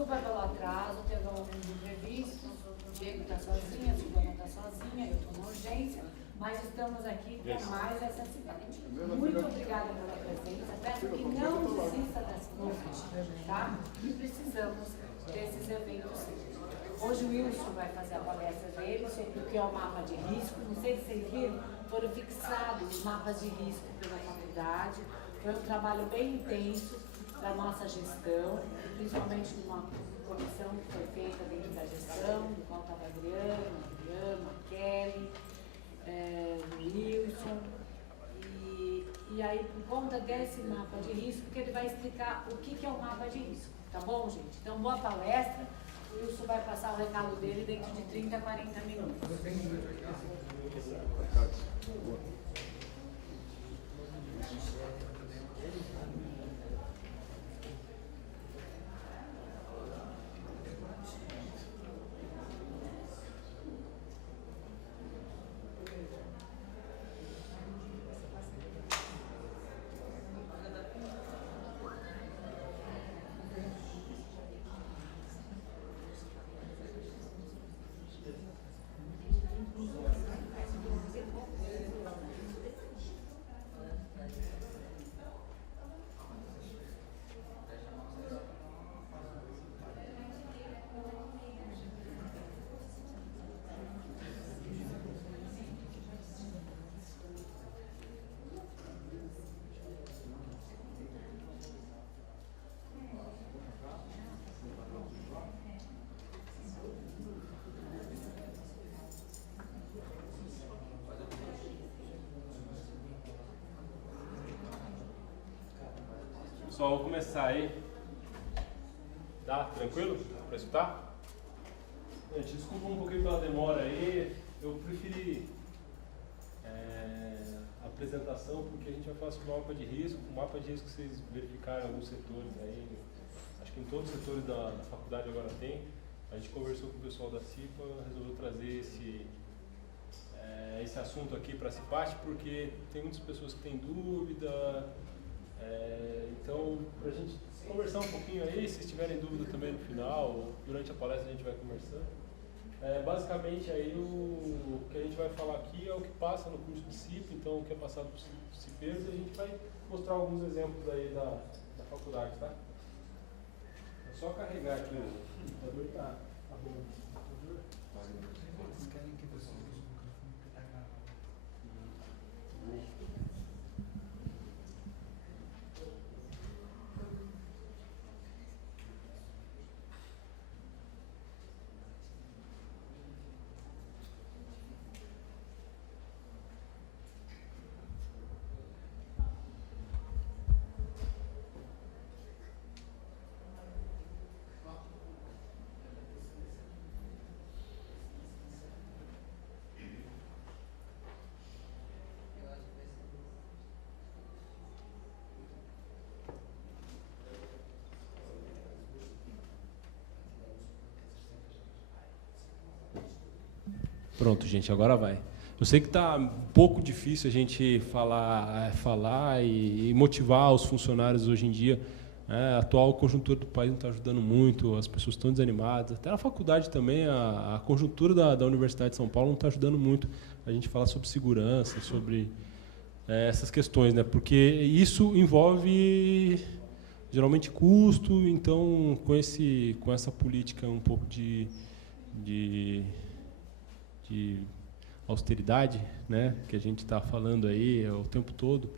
Desculpa pelo atraso, teve alguns imprevistos, o Diego está sozinho, a Silvana está sozinha, eu estou na urgência, mas estamos aqui com mais essa cidade. Muito obrigada pela presença, peço que não desista desse convite, tá? E precisamos desses eventos. Hoje o Wilson vai fazer a palestra dele sobre o que é o mapa de risco. Não sei se vocês viram, foram fixados os mapas de risco pela faculdade. Foi um trabalho bem intenso da nossa gestão, principalmente numa comissão que foi feita dentro da gestão, do qual estava a Adriana, a Kelly, o Wilson. E aí, por conta desse mapa de risco, que ele vai explicar o que é o mapa de risco. Tá bom, gente? Então, boa palestra. O Wilson vai passar o recado dele dentro de 30 a 40 minutos. Pessoal, vou começar aí. Tá? Tranquilo? Para escutar? Gente, desculpa um pouquinho pela demora aí. Eu preferi a apresentação porque a gente vai falar sobre o mapa de risco. O mapa de risco vocês verificaram em alguns setores aí. Acho que em todos os setores da faculdade agora tem. A gente conversou com o pessoal da CIPA, resolveu trazer esse assunto aqui para a CIPAT porque tem muitas pessoas que têm dúvida. Então, para a gente conversar um pouquinho aí, se tiverem dúvida também no final, durante a palestra a gente vai conversando. Basicamente, aí o que a gente vai falar aqui é o que passa no curso de CIP, então o que é passado para os cipeiros, e a gente vai mostrar alguns exemplos aí da faculdade, tá? É só carregar aqui o computador, tá bom. Vocês querem que você use o microfone que está gravado? Pronto, gente, agora vai. Eu sei que está um pouco difícil a gente falar e motivar os funcionários hoje em dia. A atual conjuntura do país não está ajudando muito, as pessoas estão desanimadas. Até na faculdade também, a conjuntura da Universidade de São Paulo não está ajudando muito a gente falar sobre segurança, sobre essas questões, né? Porque isso envolve geralmente custo, então com essa política um pouco de austeridade, né, que a gente está falando aí o tempo todo,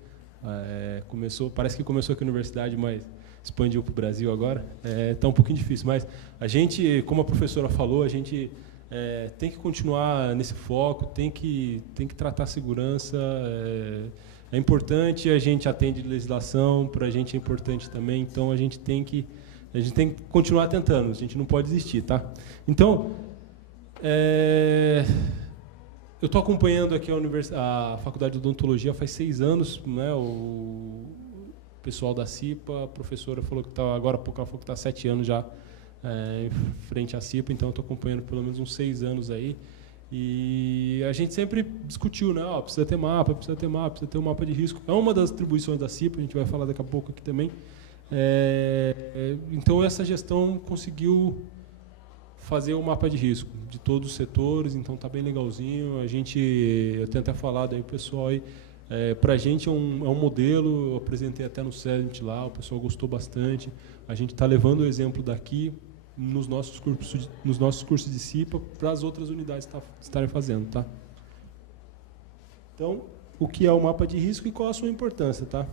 parece que começou aqui na universidade, mas expandiu para o Brasil agora, está um pouquinho difícil, mas a gente, como a professora falou, a gente tem que continuar nesse foco, tem que tratar a segurança, é importante, a gente atende legislação, para a gente é importante também, então a gente tem que continuar tentando, a gente não pode desistir, tá? Então, eu estou acompanhando aqui a Faculdade de Odontologia faz 6 anos, né? O pessoal da CIPA, a professora falou que está, agora há pouco ela falou que está 7 anos já em frente à CIPA, então eu estou acompanhando pelo menos uns 6 anos aí. E a gente sempre discutiu, né? Precisa ter mapa, precisa ter um mapa de risco. É uma das atribuições da CIPA, a gente vai falar daqui a pouco aqui também. Então, essa gestão conseguiu fazer o mapa de risco de todos os setores, então está bem legalzinho. Eu tenho até falado aí o pessoal aí, para a gente é um modelo, eu apresentei até no Summit lá, o pessoal gostou bastante. A gente está levando o exemplo daqui nos nossos cursos de CIPA para as outras unidades estarem fazendo, tá? Então, o que é o mapa de risco e qual a sua importância, tá?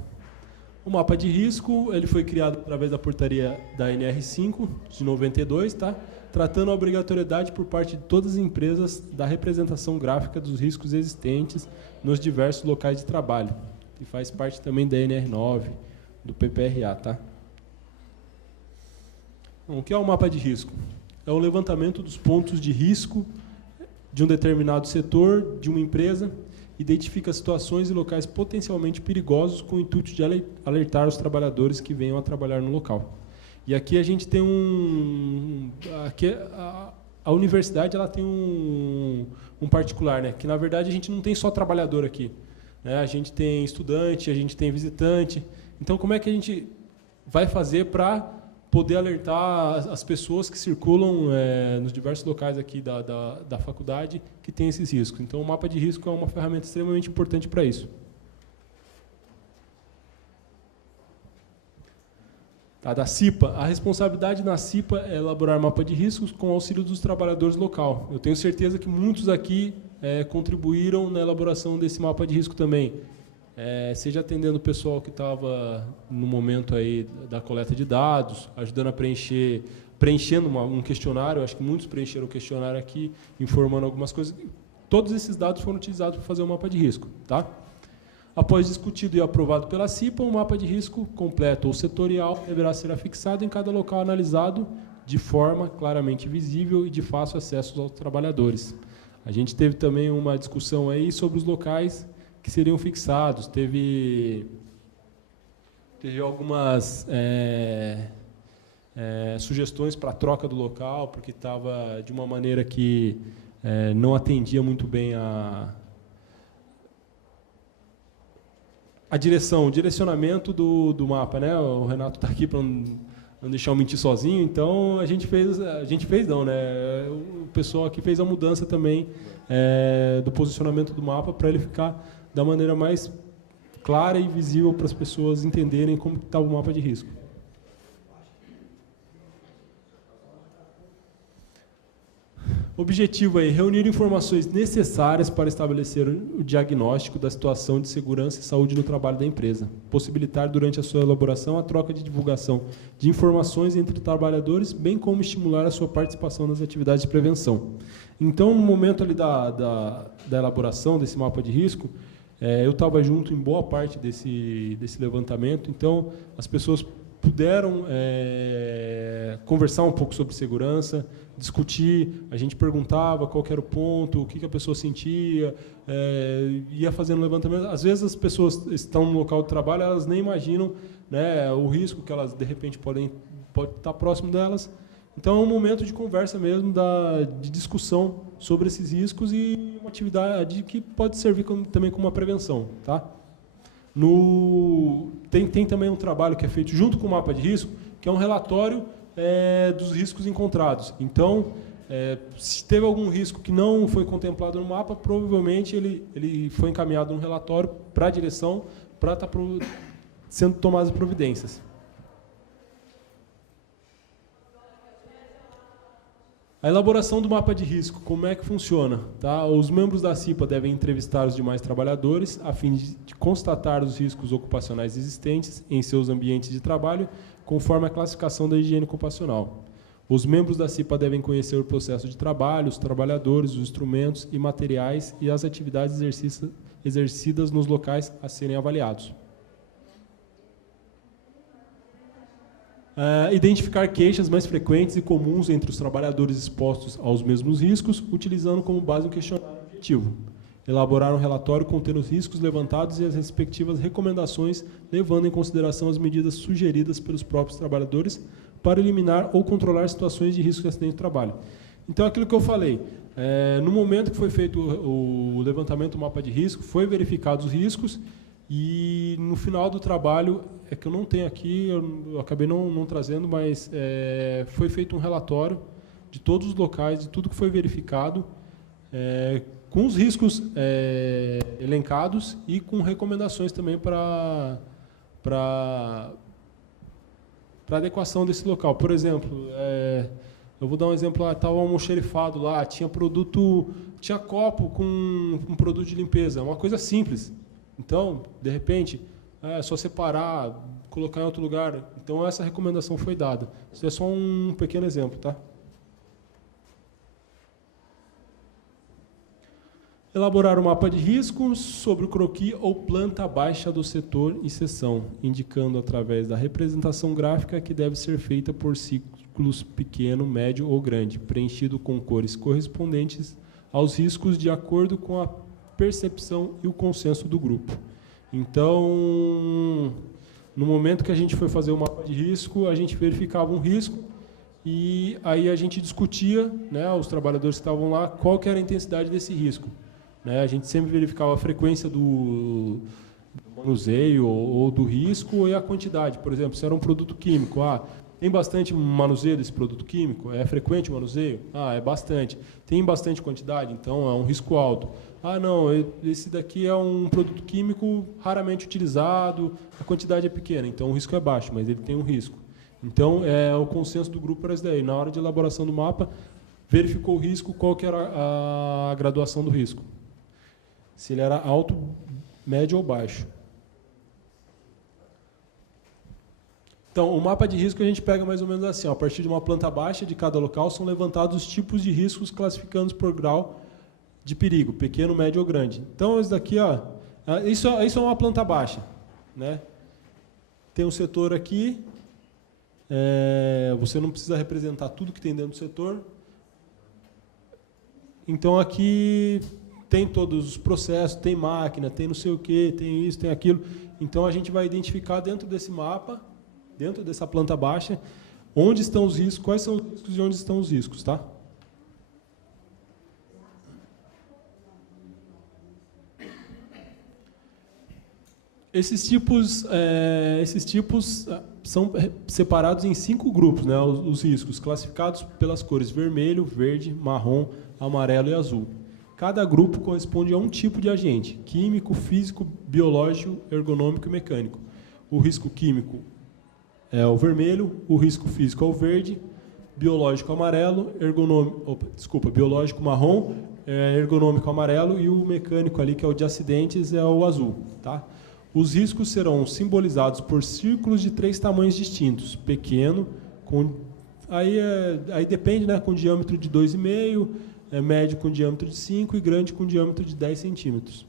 O mapa de risco, ele foi criado através da portaria da NR5 de 92, tá? Tratando a obrigatoriedade por parte de todas as empresas da representação gráfica dos riscos existentes nos diversos locais de trabalho, que faz parte também da NR9, do PPRA, tá? Bom, o que é o mapa de risco? É o levantamento dos pontos de risco de um determinado setor, de uma empresa, identifica situações e locais potencialmente perigosos com o intuito de alertar os trabalhadores que venham a trabalhar no local. E aqui a gente tem a universidade ela tem um particular, né? Que na verdade a gente não tem só trabalhador aqui, né? A gente tem estudante, a gente tem visitante. Então como é que a gente vai fazer para poder alertar as pessoas que circulam nos diversos locais aqui da faculdade que tem esses riscos? Então o mapa de risco é uma ferramenta extremamente importante para isso. Tá, da CIPA, a responsabilidade na CIPA é elaborar mapa de riscos com auxílio dos trabalhadores local. Eu tenho certeza que muitos aqui contribuíram na elaboração desse mapa de risco também. Seja atendendo o pessoal que estava no momento aí da coleta de dados, ajudando a preenchendo um questionário. Eu acho que muitos preencheram o questionário aqui, informando algumas coisas. Todos esses dados foram utilizados para fazer o mapa de risco, tá? Após discutido e aprovado pela CIPA, um mapa de risco completo ou setorial deverá ser afixado em cada local analisado de forma claramente visível e de fácil acesso aos trabalhadores. A gente teve também uma discussão aí sobre os locais que seriam fixados. Teve algumas sugestões para a troca do local, porque estava de uma maneira que não atendia muito bem a direção, o direcionamento do mapa, né? O Renato está aqui para não deixar eu mentir sozinho, então a gente fez não, né? O pessoal aqui fez a mudança também do posicionamento do mapa para ele ficar da maneira mais clara e visível para as pessoas entenderem como está o mapa de risco. Objetivo aí, reunir informações necessárias para estabelecer o diagnóstico da situação de segurança e saúde no trabalho da empresa. Possibilitar, durante a sua elaboração, a troca de divulgação de informações entre trabalhadores, bem como estimular a sua participação nas atividades de prevenção. Então, no momento ali da elaboração desse mapa de risco, eu estava junto em boa parte desse levantamento, então as pessoas puderam conversar um pouco sobre segurança, discutir, a gente perguntava qual que era o ponto, o que a pessoa sentia, ia fazendo levantamento. Às vezes as pessoas estão no local de trabalho, elas nem imaginam, né, o risco que elas, de repente, pode estar próximo delas. Então, é um momento de conversa mesmo, de discussão sobre esses riscos e uma atividade que pode servir também como uma prevenção, tá? Tem também um trabalho que é feito junto com o mapa de risco, que é um relatório dos riscos encontrados. Então, se teve algum risco que não foi contemplado no mapa, provavelmente ele foi encaminhado no relatório para a direção para estar sendo tomadas providências. A elaboração do mapa de risco, como é que funciona? Tá? Os membros da CIPA devem entrevistar os demais trabalhadores a fim de constatar os riscos ocupacionais existentes em seus ambientes de trabalho, conforme a classificação da higiene ocupacional. Os membros da CIPA devem conhecer o processo de trabalho, os trabalhadores, os instrumentos e materiais e as atividades exercidas nos locais a serem avaliados. Identificar queixas mais frequentes e comuns entre os trabalhadores expostos aos mesmos riscos, utilizando como base um questionário objetivo. Elaborar um relatório contendo os riscos levantados e as respectivas recomendações, levando em consideração as medidas sugeridas pelos próprios trabalhadores para eliminar ou controlar situações de risco de acidente de trabalho. Então, aquilo que eu falei, no momento que foi feito o levantamento do mapa de risco, foi verificados os riscos, E no final do trabalho, é que eu não tenho aqui, eu acabei não trazendo, mas foi feito um relatório de todos os locais, de tudo que foi verificado, com os riscos elencados e com recomendações também para adequação desse local. Por exemplo, eu vou dar um exemplo lá, estava um almoxerifado lá, tinha copo com um produto de limpeza, uma coisa simples. Então, de repente, é só separar, colocar em outro lugar. Então, essa recomendação foi dada. Isso é só um pequeno exemplo, tá? Elaborar um mapa de riscos sobre o croquis ou planta baixa do setor e seção, indicando através da representação gráfica que deve ser feita por ciclos pequeno, médio ou grande, preenchido com cores correspondentes aos riscos de acordo com a percepção e o consenso do grupo. Então, no momento que a gente foi fazer o mapa de risco, a gente verificava um risco e aí a gente discutia, né, os trabalhadores que estavam lá, qual que era a intensidade desse risco. Né, a gente sempre verificava a frequência do manuseio ou do risco e a quantidade. Por exemplo, se era um produto químico, tem bastante manuseio desse produto químico? É frequente o manuseio? É bastante. Tem bastante quantidade? Então é um risco alto. Não, esse daqui é um produto químico raramente utilizado, a quantidade é pequena, então o risco é baixo, mas ele tem um risco. Então, o consenso do grupo era esse daí. Na hora de elaboração do mapa, verificou o risco, qual que era a graduação do risco. Se ele era alto, médio ou baixo. Então, o mapa de risco a gente pega mais ou menos assim. A partir de uma planta baixa de cada local, são levantados os tipos de riscos classificando por grau de perigo, pequeno, médio ou grande. Então, isso daqui, isso é uma planta baixa. Né? Tem um setor aqui, você não precisa representar tudo que tem dentro do setor. Então, aqui tem todos os processos, tem máquina, tem não sei o quê, tem isso, tem aquilo. Então, a gente vai identificar dentro desse mapa, dentro dessa planta baixa, onde estão os riscos, quais são os riscos e onde estão os riscos, tá? Esses tipos são separados em 5 grupos, né, os riscos, classificados pelas cores vermelho, verde, marrom, amarelo e azul. Cada grupo corresponde a um tipo de agente, químico, físico, biológico, ergonômico e mecânico. O risco químico é o vermelho, o risco físico é o verde, biológico amarelo, biológico marrom, ergonômico amarelo e o mecânico ali, que é o de acidentes, é o azul, tá? Os riscos serão simbolizados por círculos de 3 tamanhos distintos, pequeno, aí depende, né, com diâmetro de 2,5, médio com diâmetro de 5 e grande com diâmetro de 10 centímetros.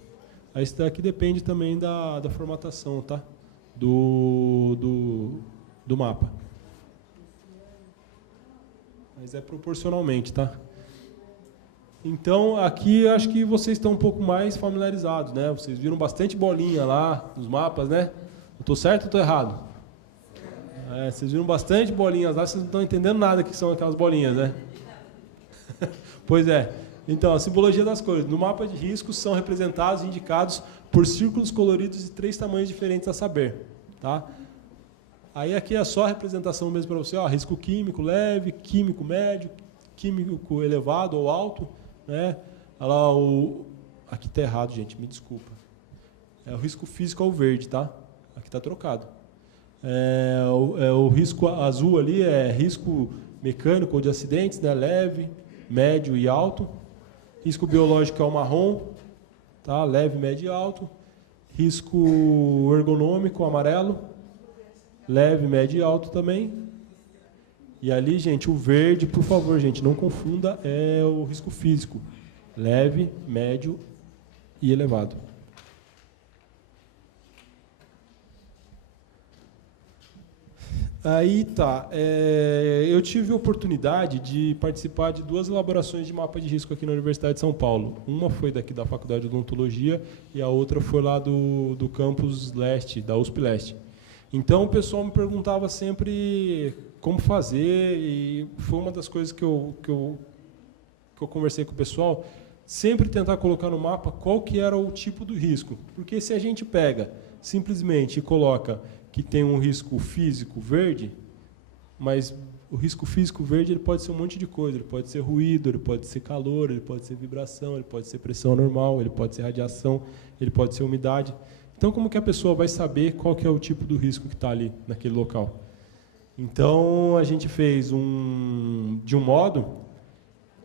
Aí isso daqui depende também da formatação, tá? Do mapa. Mas é proporcionalmente, tá? Então, aqui acho que vocês estão um pouco mais familiarizados, né? Vocês viram bastante bolinha lá nos mapas, né? Eu estou certo ou estou errado? Vocês viram bastante bolinhas lá, vocês não estão entendendo nada que são aquelas bolinhas, né? Pois é. Então, a simbologia das cores. No mapa de riscos são representados e indicados por círculos coloridos de 3 tamanhos diferentes a saber, tá? Aí aqui é só a representação mesmo para você, risco químico leve, químico médio, químico elevado ou alto, né? Aqui está errado, gente, me desculpa. O risco físico é o verde, tá? Aqui está trocado. O risco azul ali é risco mecânico ou de acidentes, né? Leve, médio e alto. Risco biológico é o marrom, tá? Leve, médio e alto. Risco ergonômico, amarelo. Leve, médio e alto também. E ali, gente, o verde, por favor, gente, não confunda, é o risco físico. Leve, médio e elevado. Aí tá. Eu tive a oportunidade de participar de 2 elaborações de mapa de risco aqui na Universidade de São Paulo. Uma foi daqui da Faculdade de Odontologia e a outra foi lá do campus leste, da USP Leste. Então, o pessoal me perguntava sempre como fazer, e foi uma das coisas que eu conversei com o pessoal, sempre tentar colocar no mapa qual que era o tipo do risco. Porque se a gente pega simplesmente coloca que tem um risco físico verde, mas o risco físico verde ele pode ser um monte de coisa, ele pode ser ruído, ele pode ser calor, ele pode ser vibração, ele pode ser pressão normal, ele pode ser radiação, ele pode ser umidade. Então, como que a pessoa vai saber qual que é o tipo do risco que está ali naquele local? Então, a gente fez de um modo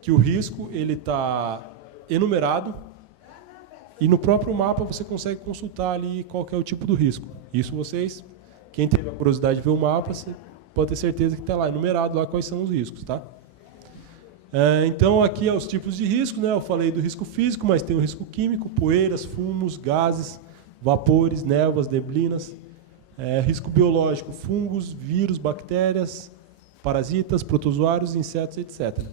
que o risco ele está enumerado e no próprio mapa você consegue consultar ali qual que é o tipo do risco. Isso vocês, quem teve a curiosidade de ver o mapa, você pode ter certeza que está lá enumerado lá quais são os riscos, tá? Então, aqui é os tipos de risco, né? Eu falei do risco físico, mas tem o risco químico, poeiras, fumos, gases, vapores, névoas, neblinas. Risco biológico, fungos, vírus, bactérias, parasitas, protozoários, insetos, etc.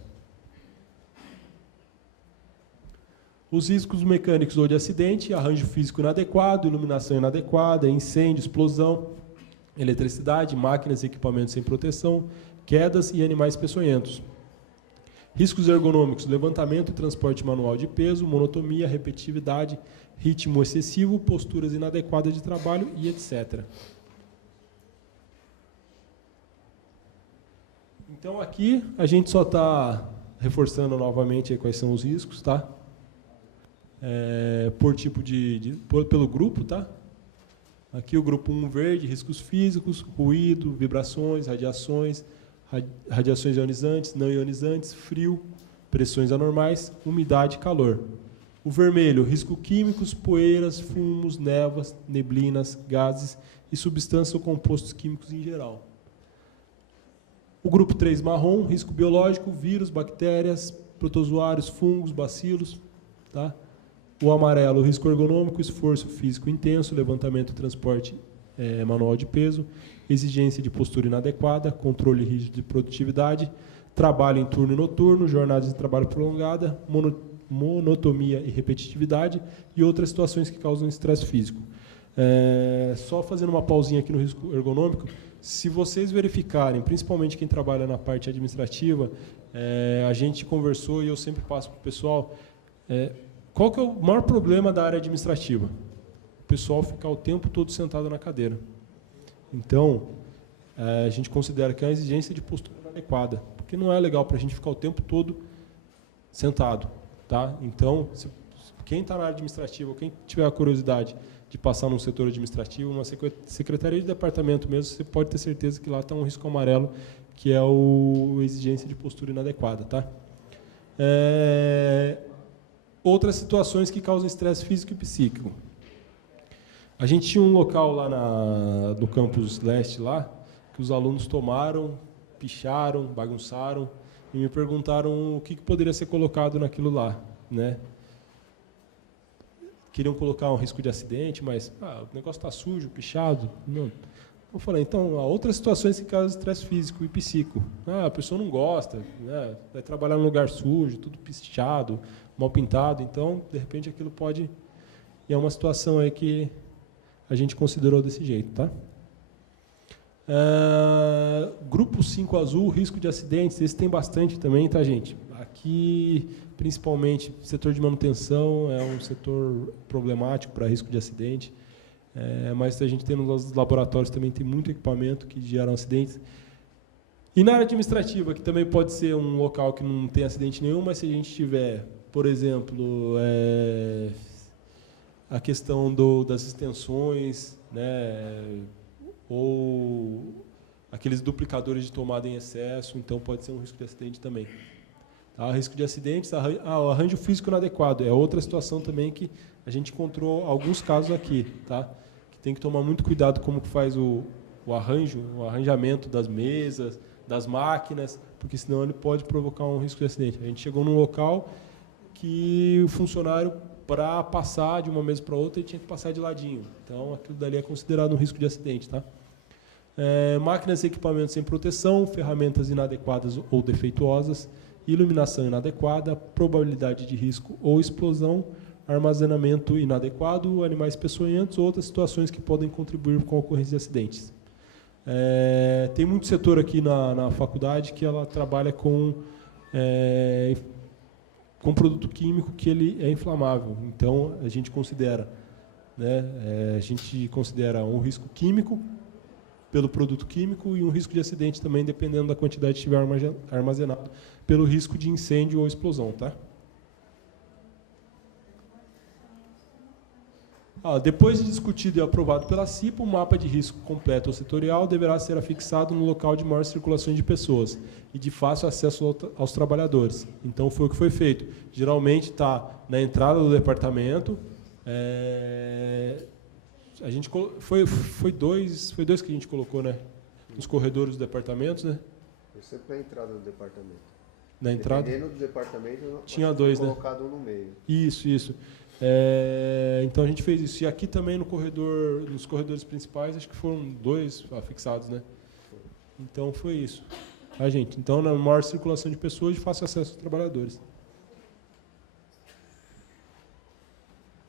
Os riscos mecânicos ou de acidente, arranjo físico inadequado, iluminação inadequada, incêndio, explosão, eletricidade, máquinas e equipamentos sem proteção, quedas e animais peçonhentos. Riscos ergonômicos, levantamento e transporte manual de peso, monotonia, repetitividade, ritmo excessivo, posturas inadequadas de trabalho e etc. Então, aqui a gente só está reforçando novamente aí quais são os riscos, tá? Por tipo pelo grupo, tá? Aqui o grupo 1 verde, riscos físicos, ruído, vibrações, radiações ionizantes, não ionizantes, frio, pressões anormais, umidade e calor. O vermelho, risco químicos, poeiras, fumos, névoas, neblinas, gases e substâncias ou compostos químicos em geral. O grupo 3 marrom, risco biológico, vírus, bactérias, protozoários, fungos, bacilos. Tá? O amarelo, risco ergonômico, esforço físico intenso, levantamento e transporte manual de peso, exigência de postura inadequada, controle rígido de produtividade, trabalho em turno e noturno, jornadas de trabalho prolongada, monotonia e repetitividade e outras situações que causam estresse físico. Só fazendo uma pausinha aqui no risco ergonômico, se vocês verificarem, principalmente quem trabalha na parte administrativa, a gente conversou e eu sempre passo para o pessoal, qual que é o maior problema da área administrativa? O pessoal ficar o tempo todo sentado na cadeira. Então, a gente considera que é uma exigência de postura adequada, porque não é legal para a gente ficar o tempo todo sentado. Tá? Então, quem está na área administrativa, ou quem tiver a curiosidade de passar num setor administrativo, uma secretaria de departamento mesmo, você pode ter certeza que lá está um risco amarelo, que é a exigência de postura inadequada. Tá? Outras situações que causam estresse físico e psíquico. A gente tinha um local lá no campus leste, lá, que os alunos tomaram, picharam, bagunçaram, e me perguntaram o que poderia ser colocado naquilo lá. Né? Queriam colocar um risco de acidente, mas o negócio está sujo, pichado. Não. Eu falei, então, há outras situações que causam estresse físico e psíquico. A pessoa não gosta, né? Vai trabalhar num lugar sujo, tudo pichado, mal pintado, então, de repente, aquilo pode... E é uma situação aí que a gente considerou desse jeito. Tá? Grupo 5 azul, risco de acidentes, esse tem bastante também, tá, gente? Aqui, principalmente, setor de manutenção é um setor problemático para risco de acidente, mas a gente tem nos laboratórios também tem muito equipamento que geram acidentes. E na área administrativa, que também pode ser um local que não tem acidente nenhum, mas se a gente tiver, por exemplo, a questão das extensões, né, ou aqueles duplicadores de tomada em excesso, então pode ser um risco de acidente também. Tá? Risco de acidentes, o arranjo físico inadequado, é outra situação também que a gente encontrou alguns casos aqui, tá? Que tem que tomar muito cuidado como que faz o arranjamento das mesas, das máquinas, porque senão ele pode provocar um risco de acidente. A gente chegou num local que o funcionário, para passar de uma mesa para outra, ele tinha que passar de ladinho. Então, aquilo dali é considerado um risco de acidente. Tá? Máquinas e equipamentos sem proteção, ferramentas inadequadas ou defeituosas, iluminação inadequada, probabilidade de risco ou explosão, armazenamento inadequado, animais peçonhentos ou outras situações que podem contribuir com a ocorrência de acidentes. Tem muito setor aqui na faculdade que ela trabalha com produto químico que ele é inflamável. Então, a gente considera né? A gente considera um risco químico pelo produto químico e um risco de acidente também, dependendo da quantidade que estiver armazenado, pelo risco de incêndio ou explosão, tá? Depois de discutido e aprovado pela CIPA, o mapa de risco completo ou setorial deverá ser afixado no local de maior circulação de pessoas e de fácil acesso aos trabalhadores. Então, foi o que foi feito. Geralmente está na entrada do departamento. A gente foi dois que a gente colocou, né? Nos corredores dos departamentos, né? Foi sempre na entrada do departamento. Na entrada. Dependendo do departamento, tinha dois, né? Colocado um no meio. Isso. Então a gente fez isso. E aqui também no corredor, nos corredores principais, acho que foram 2 afixados, né? Então foi isso. Gente, então na maior circulação de pessoas, de fácil acesso aos trabalhadores.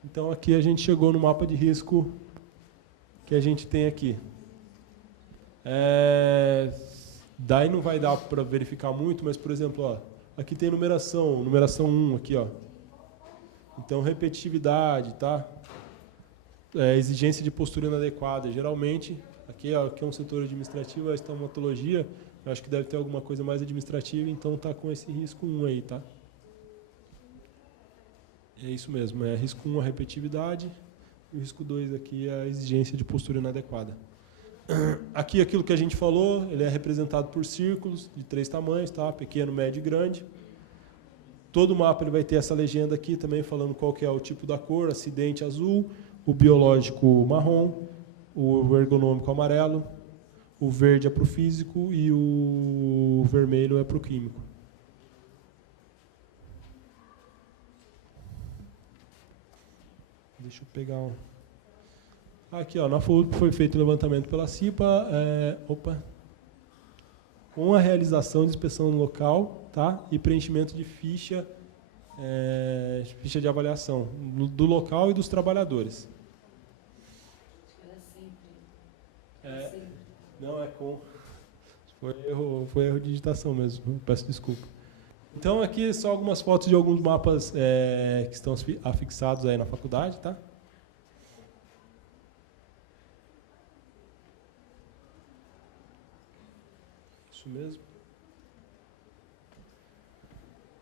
Então aqui a gente chegou no mapa de risco que a gente tem aqui. Daí não vai dar para verificar muito, mas por exemplo, aqui tem numeração 1 aqui, ó. Então, repetitividade, tá? Exigência de postura inadequada. Geralmente, aqui é um setor administrativo, a estomatologia, eu acho que deve ter alguma coisa mais administrativa, então está com esse risco 1 aí, tá? É isso mesmo, risco 1 a repetitividade, e o risco 2 aqui é a exigência de postura inadequada. Aqui, aquilo que a gente falou, ele é representado por círculos de 3 tamanhos, tá? Pequeno, médio e grande. Todo o mapa ele vai ter essa legenda aqui também falando qual que é o tipo da cor, acidente azul, o biológico marrom, o ergonômico amarelo, o verde é para o físico e o vermelho é para o químico. Deixa eu pegar um. Aqui, na FUP foi feito o levantamento pela CIPA, com a realização de inspeção no local, tá? E preenchimento de ficha de avaliação do local e dos trabalhadores. Era sempre. Não, com... Foi erro de digitação mesmo, peço desculpa. Então, aqui só algumas fotos de alguns mapas que estão afixados aí na faculdade, tá? Isso mesmo.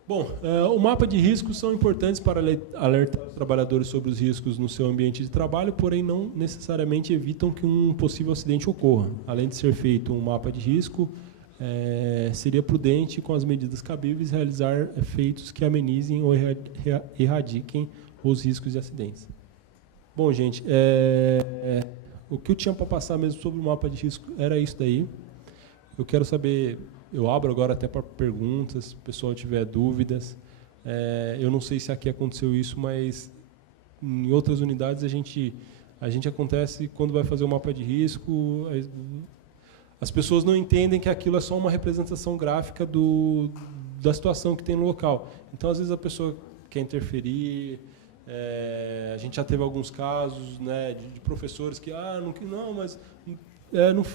Bom, o mapa de riscos são importantes para alertar os trabalhadores sobre os riscos no seu ambiente de trabalho, porém não necessariamente evitam que um possível acidente ocorra. Além de ser feito um mapa de risco, seria prudente, com as medidas cabíveis, realizar efeitos que amenizem ou erradiquem os riscos de acidentes. Bom, gente, o que eu tinha para passar mesmo sobre o mapa de risco era isso daí. Eu quero saber, eu abro agora até para perguntas, se o pessoal tiver dúvidas. Eu não sei se aqui aconteceu isso, mas em outras unidades a gente acontece quando vai fazer o mapa de risco, as pessoas não entendem que aquilo é só uma representação gráfica da situação que tem no local. Então, às vezes, a pessoa quer interferir. A gente já teve alguns casos, né, de professores que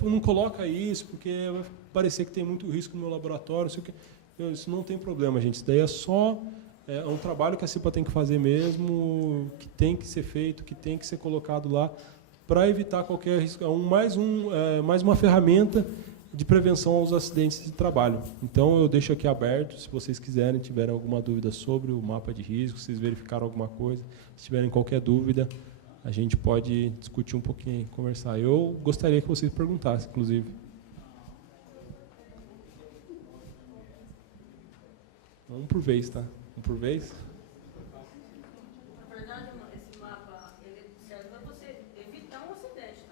não coloca isso, porque vai parecer que tem muito risco no meu laboratório. Isso não tem problema, gente. Isso daí é só um trabalho que a CIPA tem que fazer mesmo, que tem que ser feito, que tem que ser colocado lá, para evitar qualquer risco. Mais uma ferramenta de prevenção aos acidentes de trabalho. Então, eu deixo aqui aberto, se vocês quiserem, tiverem alguma dúvida sobre o mapa de risco, se vocês verificaram alguma coisa, se tiverem qualquer dúvida, a gente pode discutir um pouquinho, conversar. Eu gostaria que vocês perguntassem, inclusive. Um por vez, tá? Um por vez. Na verdade, esse mapa ele serve para você evitar um acidente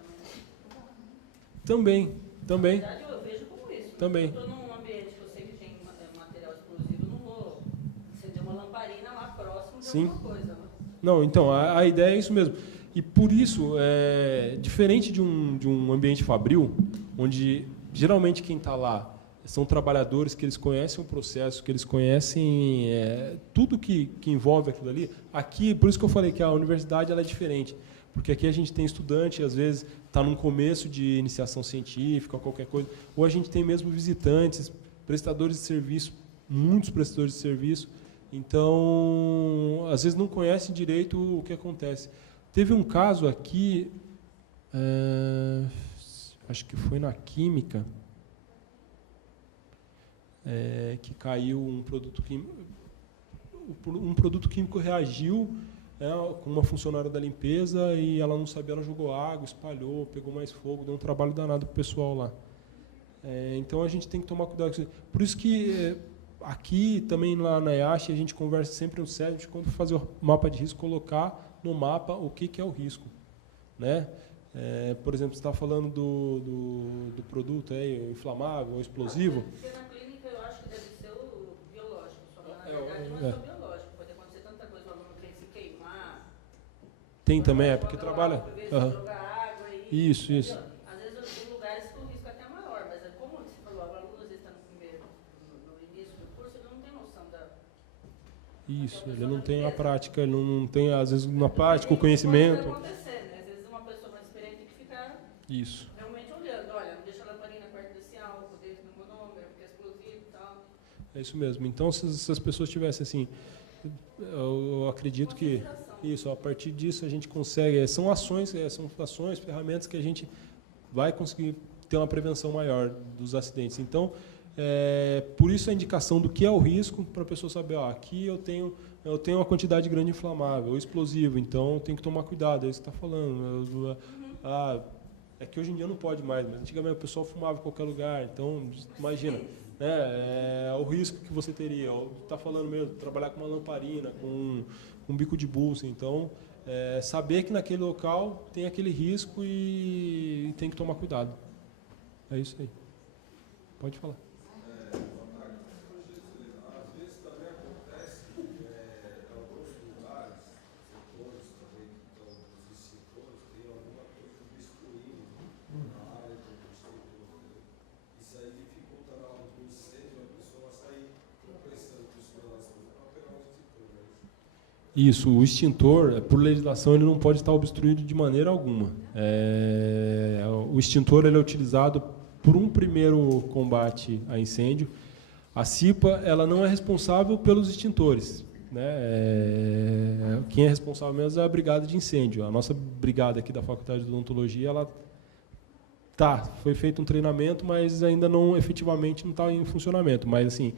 também. Também. Na verdade, eu vejo como isso. Também. Eu estou num ambiente que eu sei que tem material explosivo, eu não vou acender uma lamparina lá próximo de alguma coisa. Né? Não, então, a ideia é isso mesmo. E por isso, diferente de um ambiente fabril, onde geralmente quem está lá são trabalhadores que eles conhecem o processo, que eles conhecem tudo que envolve aquilo ali. Aqui, por isso que eu falei que a universidade ela é diferente, porque aqui a gente tem estudante, às vezes está num começo de iniciação científica, qualquer coisa, ou a gente tem mesmo visitantes, prestadores de serviço, muitos prestadores de serviço, então, às vezes não conhecem direito o que acontece. Teve um caso aqui, acho que foi na Química, que caiu um produto químico. Um produto químico reagiu com uma funcionária da limpeza e ela não sabia, ela jogou água, espalhou, pegou mais fogo, deu um trabalho danado para o pessoal lá. Então a gente tem que tomar cuidado com isso. Por isso que aqui também lá na IASH a gente conversa sempre no SESB, quando fazer o mapa de risco, colocar no mapa o que é o risco, né? Por exemplo, você está falando do produto inflamável ou explosivo. Porque na clínica eu acho que deve ser o biológico, só que na verdade não é só biológico. Pode acontecer tanta coisa, o aluno tem que se queimar. Tem também, porque trabalha. Jogar água e... Isso. Às vezes, em lugares que o risco é até maior, mas como você falou, o aluno às vezes está no início do curso, ele não tem noção da... Isso, ele não tem a prática, ele não tem, às vezes, na prática, o conhecimento. Pode acontecer, né? Às vezes uma pessoa mais experiente tem que ficar Isso. realmente olhando. Olha, não deixa a lamparina perto desse álcool, desse monômero, porque é explosivo e tal. É isso mesmo. Então, se as pessoas tivessem assim, eu acredito que isso, a partir disso a gente consegue, são ações, ferramentas que a gente vai conseguir ter uma prevenção maior dos acidentes. Então, por isso a indicação do que é o risco, para a pessoa saber, aqui eu tenho uma quantidade grande de inflamável ou explosivo, então tem que tomar cuidado, é isso que você está falando. É que hoje em dia não pode mais, mas antigamente o pessoal fumava em qualquer lugar, então imagina, o risco que você teria. Está falando mesmo, trabalhar com uma lamparina, com um bico de bolsa, então saber que naquele local tem aquele risco e tem que tomar cuidado. É isso aí. Pode falar. Às vezes também acontece em alguns lugares, setores também que estão nos extintores, tem alguma coisa obstruindo na área do extintor. Isso aí dificulta na hora do incêndio a pessoa sair com pressão, costurando as coisas para pegar os extintores. Isso, o extintor, por legislação, ele não pode estar obstruído de maneira alguma. O extintor ele é utilizado por um primeiro combate a incêndio. A CIPA ela não é responsável pelos extintores, né? Quem é responsável mesmo é a brigada de incêndio. A nossa brigada aqui da Faculdade de Odontologia, foi feito um treinamento, mas ainda não efetivamente não está em funcionamento. Mas assim,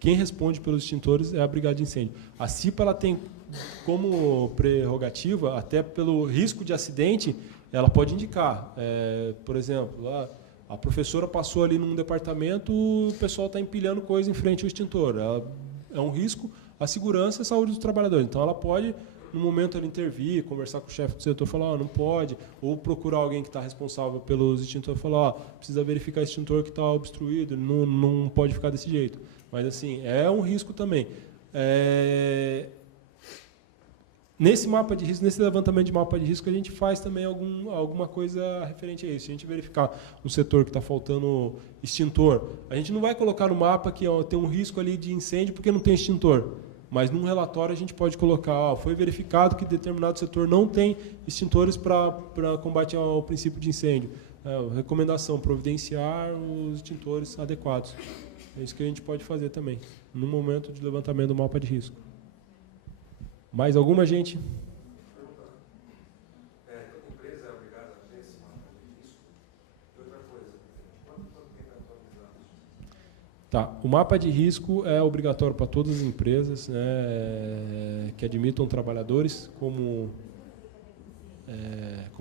quem responde pelos extintores é a brigada de incêndio. A CIPA ela tem como prerrogativa, até pelo risco de acidente, ela pode indicar. Por exemplo, a professora passou ali num departamento, o pessoal está empilhando coisa em frente ao extintor. É um risco à segurança e à saúde dos trabalhadores. Então, ela pode, no momento, ela intervir, conversar com o chefe do setor, falar, não pode, ou procurar alguém que está responsável pelos extintores e falar, precisa verificar o extintor que está obstruído, não pode ficar desse jeito. Mas, assim, é um risco também. Nesse mapa de risco, nesse levantamento de mapa de risco, a gente faz também alguma coisa referente a isso. Se a gente verificar um setor que está faltando extintor, a gente não vai colocar no mapa que tem um risco ali de incêndio porque não tem extintor. Mas num relatório a gente pode colocar, foi verificado que determinado setor não tem extintores para combate ao princípio de incêndio. Recomendação, providenciar os extintores adequados. É isso que a gente pode fazer também, no momento de levantamento do mapa de risco. Mais alguma, gente? Toda empresa é obrigada a ter esse mapa de risco. E outra coisa, quanto tempo é atualizado? Tá. O mapa de risco é obrigatório para todas as empresas, né, que admitam trabalhadores como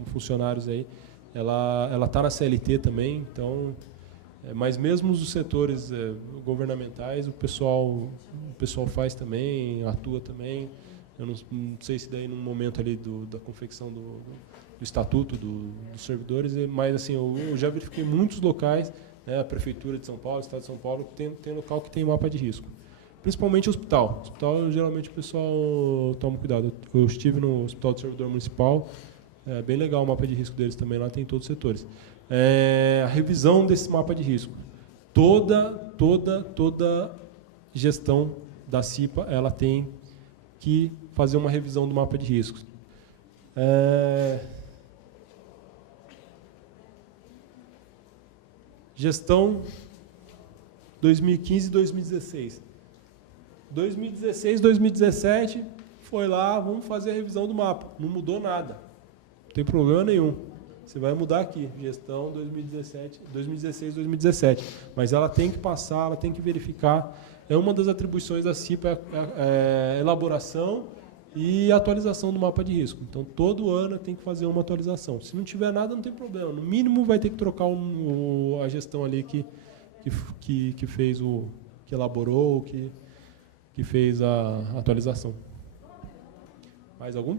funcionários aí. Ela está na CLT também, então, mas mesmo os setores governamentais, o pessoal faz também, atua também. Eu não sei se daí no momento ali da confecção do estatuto dos servidores, mas assim, eu já verifiquei muitos locais, né, a Prefeitura de São Paulo, o Estado de São Paulo, que tem local que tem mapa de risco. Principalmente hospital. Hospital, geralmente, o pessoal toma cuidado. Eu estive no Hospital do Servidor Municipal, é bem legal o mapa de risco deles também, lá tem todos os setores. A revisão desse mapa de risco. Toda gestão da CIPA, ela tem que fazer uma revisão do mapa de riscos. Gestão 2015 e 2016. 2016, 2017, foi lá, vamos fazer a revisão do mapa. Não mudou nada. tem problema nenhum. Você vai mudar aqui, gestão 2016, 2017. Mas ela tem que passar, ela tem que verificar. É uma das atribuições da CIPA, é elaboração e atualização do mapa de risco. Então, todo ano tem que fazer uma atualização. Se não tiver nada, não tem problema. No mínimo, vai ter que trocar a gestão ali que fez que elaborou, que fez a atualização. Mais algum?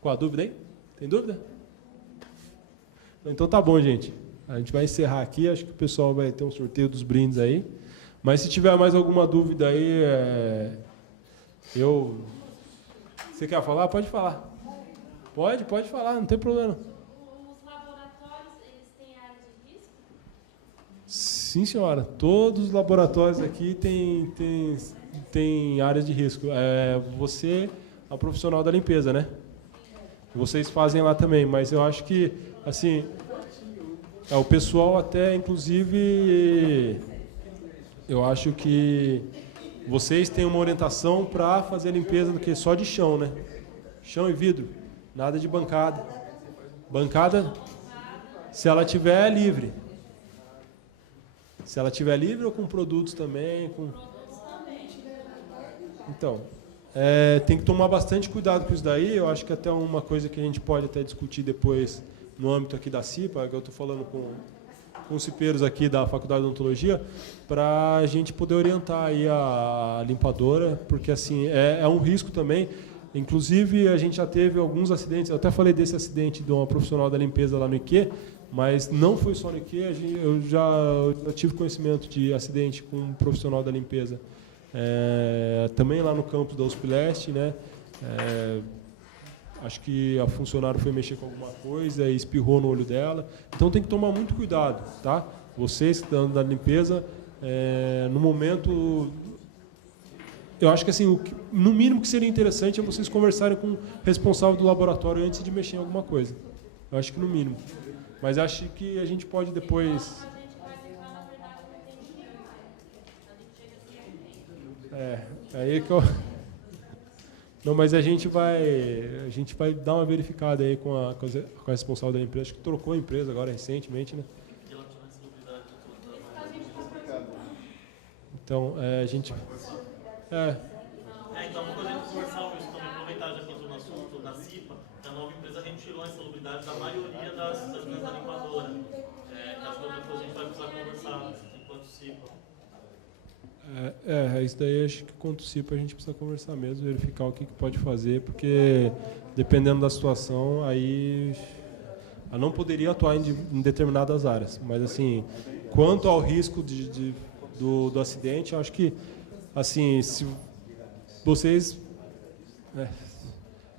Qual a dúvida aí? Tem dúvida? Então tá bom, gente. A gente vai encerrar aqui. Acho que o pessoal vai ter um sorteio dos brindes aí. Mas se tiver mais alguma dúvida aí, Você quer falar? Pode falar. Pode falar, não tem problema. Os laboratórios, eles têm área de risco? Sim, senhora. Todos os laboratórios aqui têm áreas de risco. Você é o profissional da limpeza, né? Vocês fazem lá também, mas eu acho que, assim, o pessoal até, inclusive, eu acho que vocês têm uma orientação para fazer a limpeza do que só de chão, né? Chão e vidro, nada de bancada. Bancada, se ela tiver livre. Se ela tiver livre ou com produtos também, Então, tem que tomar bastante cuidado com isso daí. Eu acho que até uma coisa que a gente pode até discutir depois no âmbito aqui da CIPA, que eu estou falando com os cipeiros aqui da Faculdade de Odontologia, para a gente poder orientar aí a limpadora, porque assim é um risco também. Inclusive, a gente já teve alguns acidentes, eu até falei desse acidente de uma profissional da limpeza lá no IQ, mas não foi só no IQ, eu já tive conhecimento de acidente com um profissional da limpeza. Também lá no campus da USP Leste, né? Acho que a funcionária foi mexer com alguma coisa e espirrou no olho dela. Então tem que tomar muito cuidado, tá? Vocês que estão na limpeza, no momento, eu acho que assim, no mínimo que seria interessante é vocês conversarem com o responsável do laboratório antes de mexer em alguma coisa. Eu acho que no mínimo. Mas acho que a gente pode depois. Aí que eu... Não, mas a gente vai dar uma verificada aí com a responsável da empresa. Acho que trocou a empresa agora recentemente, né? Então, a gente... Então, quando a gente conversar isso, também aproveitar já que entrou no assunto da CIPA, que a nova empresa retirou a insalubridade da maioria das linhas da limpadora. Caso depois a gente vai precisar conversar enquanto CIPA. Isso daí acho que quanto CIPA a gente precisa conversar mesmo, verificar o que pode fazer, porque dependendo da situação, aí ela não poderia atuar em determinadas áreas. Mas assim, quanto ao risco do acidente, eu acho que assim, se vocês...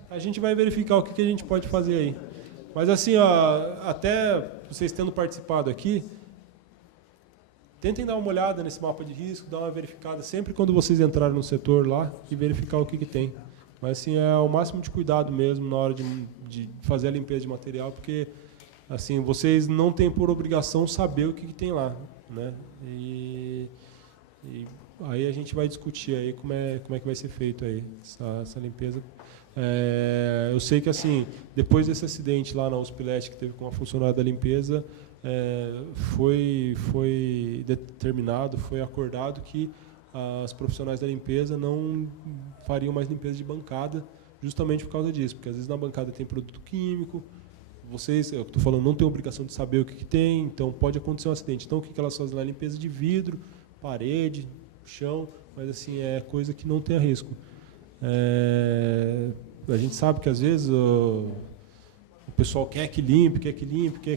a gente vai verificar o que a gente pode fazer aí. Mas assim, até vocês tendo participado aqui, tentem dar uma olhada nesse mapa de risco, dar uma verificada sempre quando vocês entrarem no setor lá e verificar o que tem. Mas assim, é o máximo de cuidado mesmo na hora de fazer a limpeza de material, porque assim, vocês não têm por obrigação saber o que tem lá, né? E aí a gente vai discutir aí como é que vai ser feito aí essa limpeza. Eu sei que assim, depois desse acidente lá na USP Leste que teve com a funcionária da limpeza, foi determinado, foi acordado que as profissionais da limpeza não fariam mais limpeza de bancada, justamente por causa disso, porque às vezes na bancada tem produto químico, vocês, eu estou falando, não tem obrigação de saber o que tem, então pode acontecer um acidente. Então o que elas fazem lá? Limpeza de vidro, parede, chão, mas assim, é coisa que não tem risco. A gente sabe que às vezes o pessoal quer que limpe, quer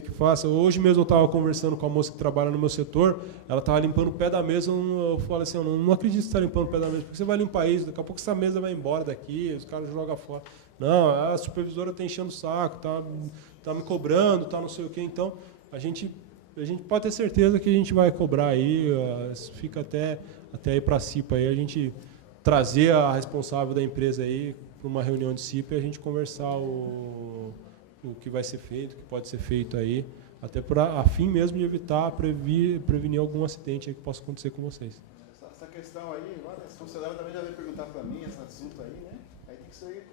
que faça. Hoje mesmo eu estava conversando com a moça que trabalha no meu setor, ela estava limpando o pé da mesa, eu falei assim, eu não acredito que você está limpando o pé da mesa, porque você vai limpar isso, daqui a pouco essa mesa vai embora daqui, os caras jogam fora. Não, a supervisora está enchendo o saco, tá me cobrando, tá não sei o quê. Então, a gente pode ter certeza que a gente vai cobrar aí, fica até aí para a CIPA, aí, a gente trazer a responsável da empresa aí para uma reunião de CIPA e a gente conversar o que vai ser feito, o que pode ser feito aí, até a fim mesmo de evitar, prevenir algum acidente aí que possa acontecer com vocês. Essa questão aí, agora, esse funcionário também já veio perguntar para mim, esse assunto aí, né? que ser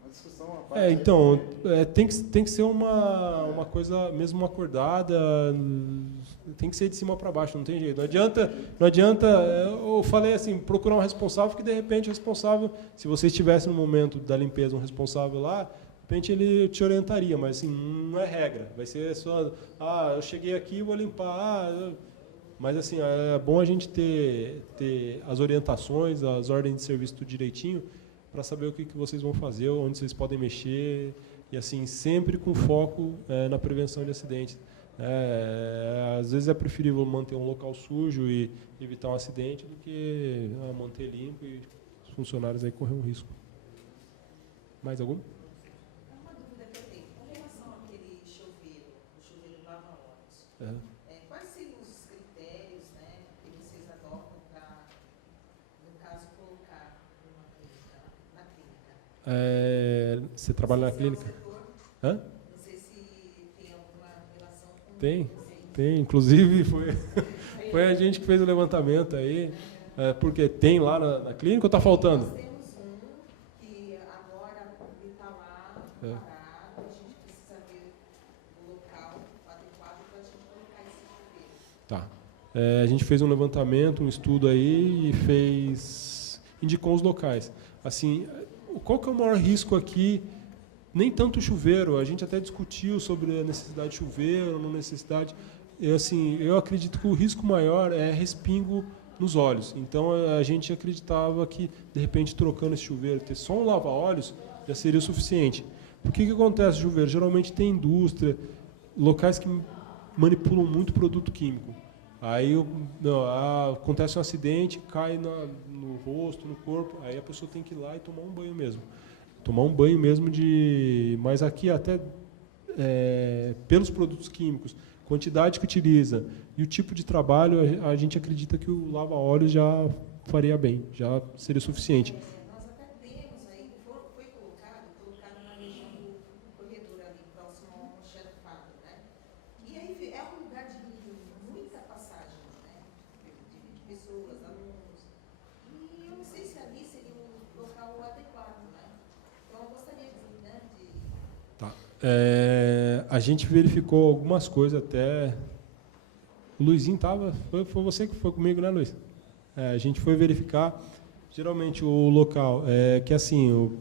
uma discussão, uma parte. Então, tem que ser uma coisa mesmo acordada, tem que ser de cima para baixo, não tem jeito. Não adianta, eu falei assim, procurar um responsável, que de repente o responsável, se você estivesse no momento da limpeza, um responsável lá, de repente ele te orientaria, mas assim, não é regra. Vai ser só, eu cheguei aqui, vou limpar, mas assim, é bom a gente ter as orientações, as ordens de serviço tudo direitinho, para saber o que vocês vão fazer, onde vocês podem mexer, e assim, sempre com foco na prevenção de acidentes. Às vezes é preferível manter um local sujo e evitar um acidente do que manter limpo e os funcionários aí correr um risco. Mais algum? Uma dúvida que eu tenho, com relação àquele chuveiro, o chuveiro lava-olhos, quais seriam os critérios, né, que vocês adotam para, no caso, colocar uma clínica, na clínica? Você trabalha na clínica? Hã? Não sei se tem alguma relação com Tem. Inclusive, foi a gente que fez o levantamento aí, porque tem lá na clínica ou está faltando? Nós temos que agora ele está lá, parado, a gente precisa ver o local adequado para a gente colocar esse chuveiro. Tá. A gente fez um levantamento, um estudo aí e indicou os locais. Assim, qual que é o maior risco aqui? Nem tanto o chuveiro, a gente até discutiu sobre a necessidade de chuveiro, não necessidade. Eu acredito que o risco maior é respingo nos olhos. Então a gente acreditava que, de repente, trocando esse chuveiro, ter só um lava-olhos já seria o suficiente. Por que acontece o chuveiro? Geralmente tem indústria, locais que manipulam muito produto químico. Aí acontece um acidente, cai no rosto, no corpo, aí a pessoa tem que ir lá e tomar um banho mesmo. Mas aqui até pelos produtos químicos, quantidade que utiliza e o tipo de trabalho, a gente acredita que o lava-óleo já faria bem, já seria suficiente. Nós até temos aí, foi colocado na região do corredor ali, próximo ao almoxarifado, né? E aí é um lugar de muita passagem, né? De pessoas, alunos. E eu não sei se ali seria um local adequado, né? Então eu gostaria de... Tá. A gente verificou algumas coisas até. O Luizinho estava. Foi você que foi comigo, né, Luiz? A gente foi verificar. Geralmente o local. Que assim,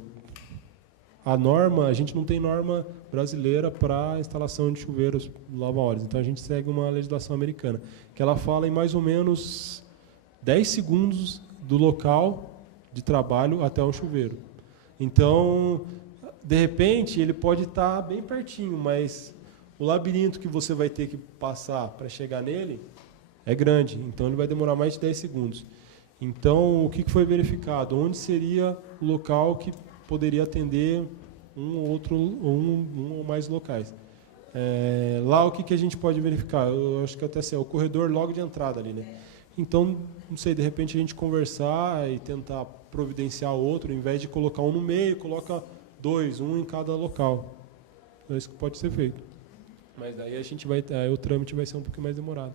a norma, a gente não tem norma brasileira para instalação de chuveiros lava-olhos. Então a gente segue uma legislação americana, que ela fala em mais ou menos 10 segundos do local de trabalho até um chuveiro. Então, de repente, ele pode estar bem pertinho, mas o labirinto que você vai ter que passar para chegar nele é grande, então ele vai demorar mais de 10 segundos. Então, o que foi verificado? Onde seria o local que poderia atender um ou mais locais? Lá, o que a gente pode verificar? Eu acho que até é o corredor logo de entrada ali, né? Então, não sei, de repente a gente conversar e tentar providenciar outro, ao invés de colocar um no meio, coloca 2, um em cada local. É isso que pode ser feito. Mas daí o trâmite vai ser um pouquinho mais demorado.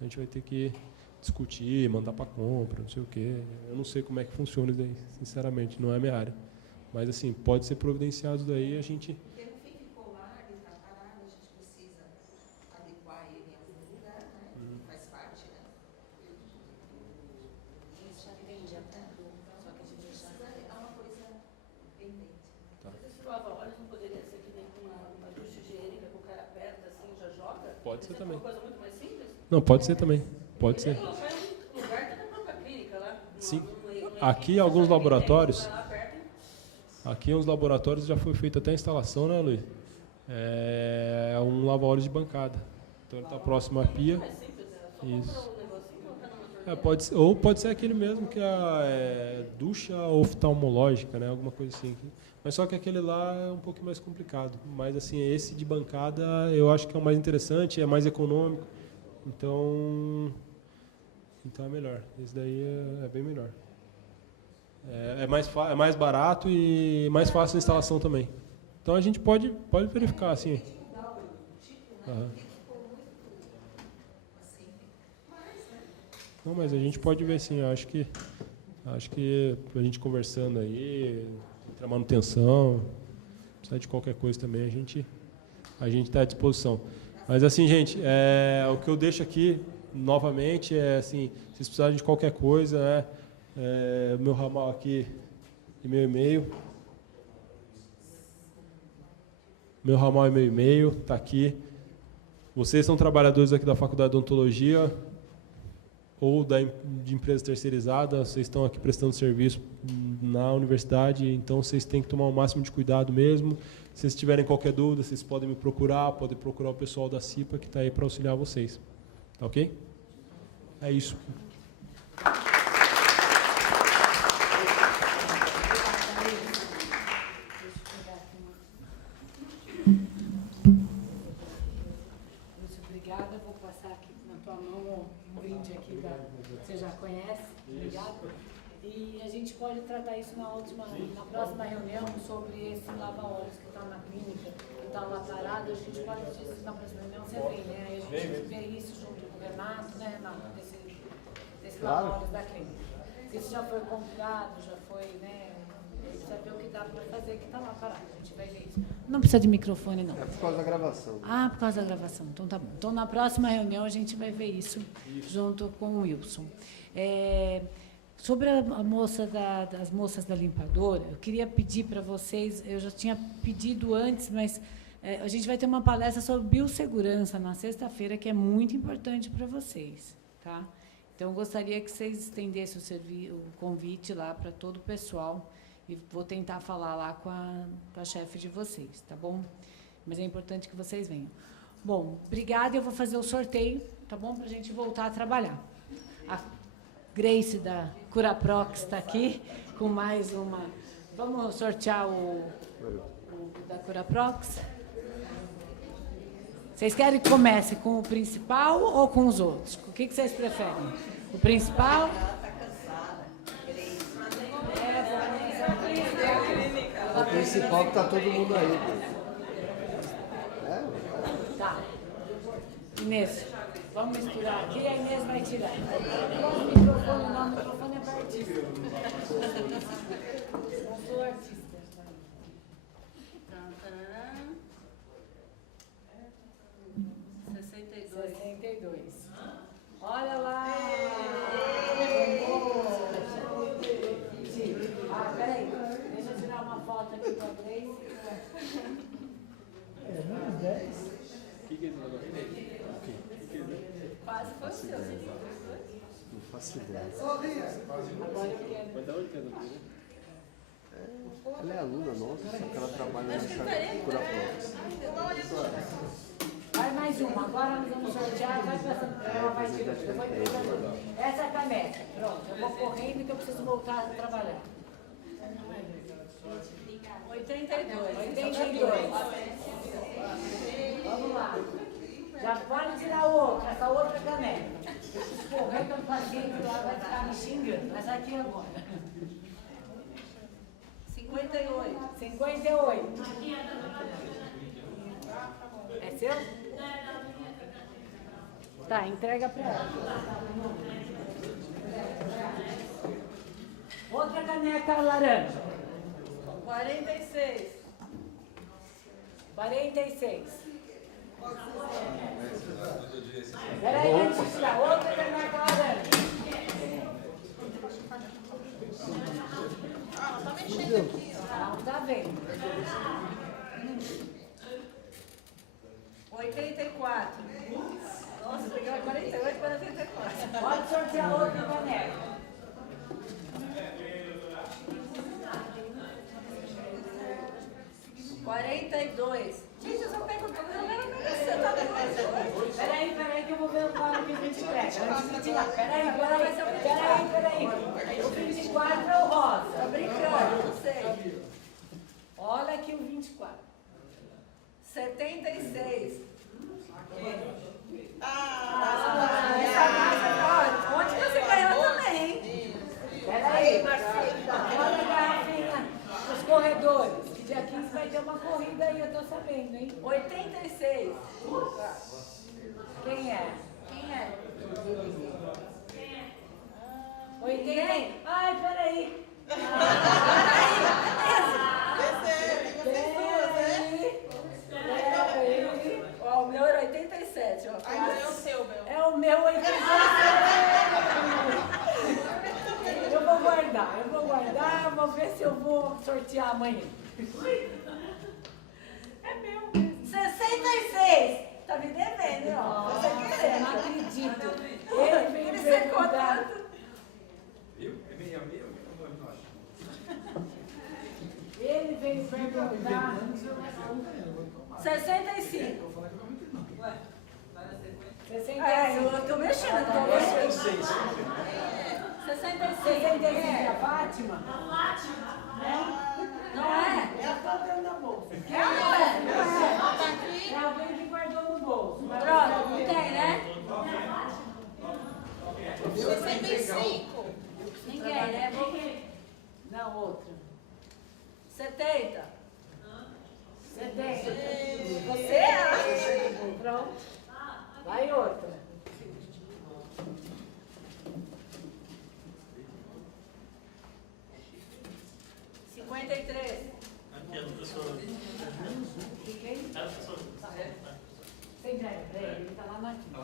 A gente vai ter que discutir, mandar para compra, não sei o quê. Eu não sei como é que funciona isso daí, sinceramente, não é a minha área. Mas assim, pode ser providenciado daí, a gente... Porque no fim ficou lá, ele está parado, a gente precisa adequar ele em algum lugar, né? Faz parte, né? Isso já entendi até. Só que a gente já... É uma coisa pendente. Mas esse lava-olhos não poderia ser que nem com uma ducha higiênica que o cara aperta assim e já joga? Pode ser também. Uma coisa muito mais simples? Não, pode ser também. Pode ser. Colocar em um lugar que tem na própria clínica lá. Sim. Aqui, alguns laboratórios... Vai lá, aperta e... Aqui, uns laboratórios já foi feita até a instalação, né, Luiz? É um lava-olhos de bancada. Então ele está próximo à pia. Mais simples, só comprar Isso. um negocinho e colocar numa torneira. Ou pode ser aquele mesmo que é a ducha oftalmológica, né? Alguma coisa assim. Mas só que aquele lá é um pouco mais complicado. Mas assim, esse de bancada eu acho que é o mais interessante, é mais econômico. Então é melhor. Esse daí é bem melhor. É mais barato e mais fácil a instalação também. Então a gente pode verificar assim. Aham. Não, mas a gente pode ver sim. Acho que a gente conversando aí, entra manutenção, precisa de qualquer coisa também, a gente está à disposição. Mas assim, gente, o que eu deixo aqui, novamente, assim, se vocês precisarem de qualquer coisa, meu ramal aqui e meu e-mail. Meu ramal e meu e-mail está aqui. Vocês são trabalhadores aqui da Faculdade de Odontologia ou de empresa terceirizada, vocês estão aqui prestando serviço na universidade, então vocês têm que tomar o máximo de cuidado mesmo. Se vocês tiverem qualquer dúvida, vocês podem me procurar, podem procurar o pessoal da CIPA que está aí para auxiliar vocês. Tá ok? É isso. Obrigada, vou passar aqui na tua mão um brinde aqui, você já conhece, obrigada. E a gente pode tratar isso na próxima reunião sobre esse lava-olhos que está na clínica, que está lá parado. A gente pode dizer isso na próxima reunião, você vem, né? Aí a gente vê isso junto com o Renato, né, Renato? Desse lava-olhos da clínica. Isso já foi comprado, já foi, né? Precisa ver o que dá para fazer, que está lá parado. A gente vai ver isso. Não precisa de microfone, não. É por causa da gravação. Ah, por causa da gravação. Então tá bom. Então na próxima reunião a gente vai ver isso junto com o Wilson. Sobre as moças da limpadora, eu queria pedir para vocês, eu já tinha pedido antes, mas a gente vai ter uma palestra sobre biossegurança na sexta-feira, que é muito importante para vocês, tá? Então, eu gostaria que vocês estendessem o convite lá para todo o pessoal e vou tentar falar lá com a chefe de vocês, tá bom? Mas é importante que vocês venham. Bom, obrigada, eu vou fazer o sorteio, tá bom? Para a gente voltar a trabalhar. A Grace da Curaprox está aqui com mais uma. Vamos sortear o da Curaprox? Vocês querem que comece com o principal ou com os outros? O que vocês preferem? O principal? O principal que está todo mundo aí. Tá. Inês, vamos misturar aqui, a Inês vai tirar. O microfone é para artista. Eu sou artista. 62. Olha lá! Peraí, deixa eu tirar uma foto aqui para a Grace. O que é esse negócio? Quase foi o seu. Não faço ideia. Agora eu quero. Mas da onde que é essa coisa? Ela é aluna nossa, só que ela trabalha nessa Curaprox. Vai mais uma, agora nós vamos sortear, vai passando, ela vai tirando. Eu vou entregar. Essa é a caneca, pronto, eu vou correndo que eu preciso voltar a trabalhar. 82. Vamos lá. Já pode tirar essa outra caneca. Esses correndo no paciente lá vai ficar me xingando. Essa aqui agora. 58. É seu? Tá, entrega para ela. Outra caneca laranja. 46. Peraí, antes de tirar. Outra caneca laranja. Ela tá mexendo aqui, ó. Não tá vendo. 84. Nossa, peguei 48 para 84. Pode sortear outra caneca. Gente, eu só pego tudo, eu não era você, tá doido? Peraí que eu vou ver o quadro que a gente pega. Antes de tirar. Peraí. O 24 é o rosa. Tô brincando, não sei. Olha aqui o 24. 76. Onde você ganhou também? Peraí. Olha a garrafinha dos corredores. Que dia 15 vai ter uma corrida aí, eu tô sabendo, hein? 86. Quem é? 80. Ninguém? Ai, peraí. 47, ó. Ainda é o seu, Bel. É o meu 87. Eu vou guardar, vou ver se eu vou sortear amanhã. É meu mesmo. 66. Tá me devendo, ó. Você quer? Não acredito. Ele veio perguntar. Ele veio perguntar. 65. 65. Eu tô mexendo, tô mexendo. 66 é a Fátima? A Fátima. Não é? É a dentro da bolsa. É a é alguém que guardou no bolso. Pronto, não tem, né? 65. Ninguém, né? Não, outra. 70. 70. Você acha? Pronto. Vai outra. 53. Aqui é do professor. É do professor. Sem ideia, ele tá lá na quinta.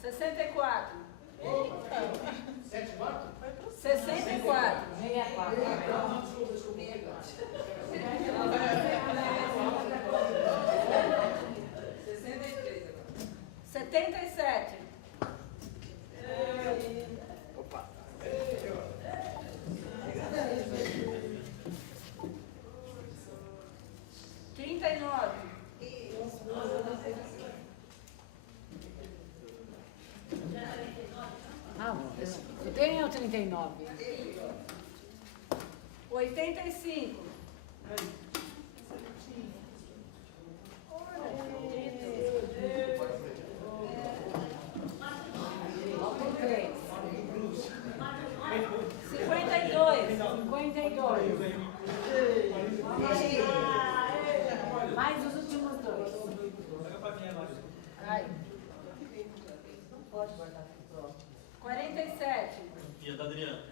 64. 64. 77. Opa. 39. Ah, eu tenho 39. 85. Faltam 3. 52. 52. Mais os últimos 2. Ai. Pode guardar aqui, pronto. 47. E a da Adriana.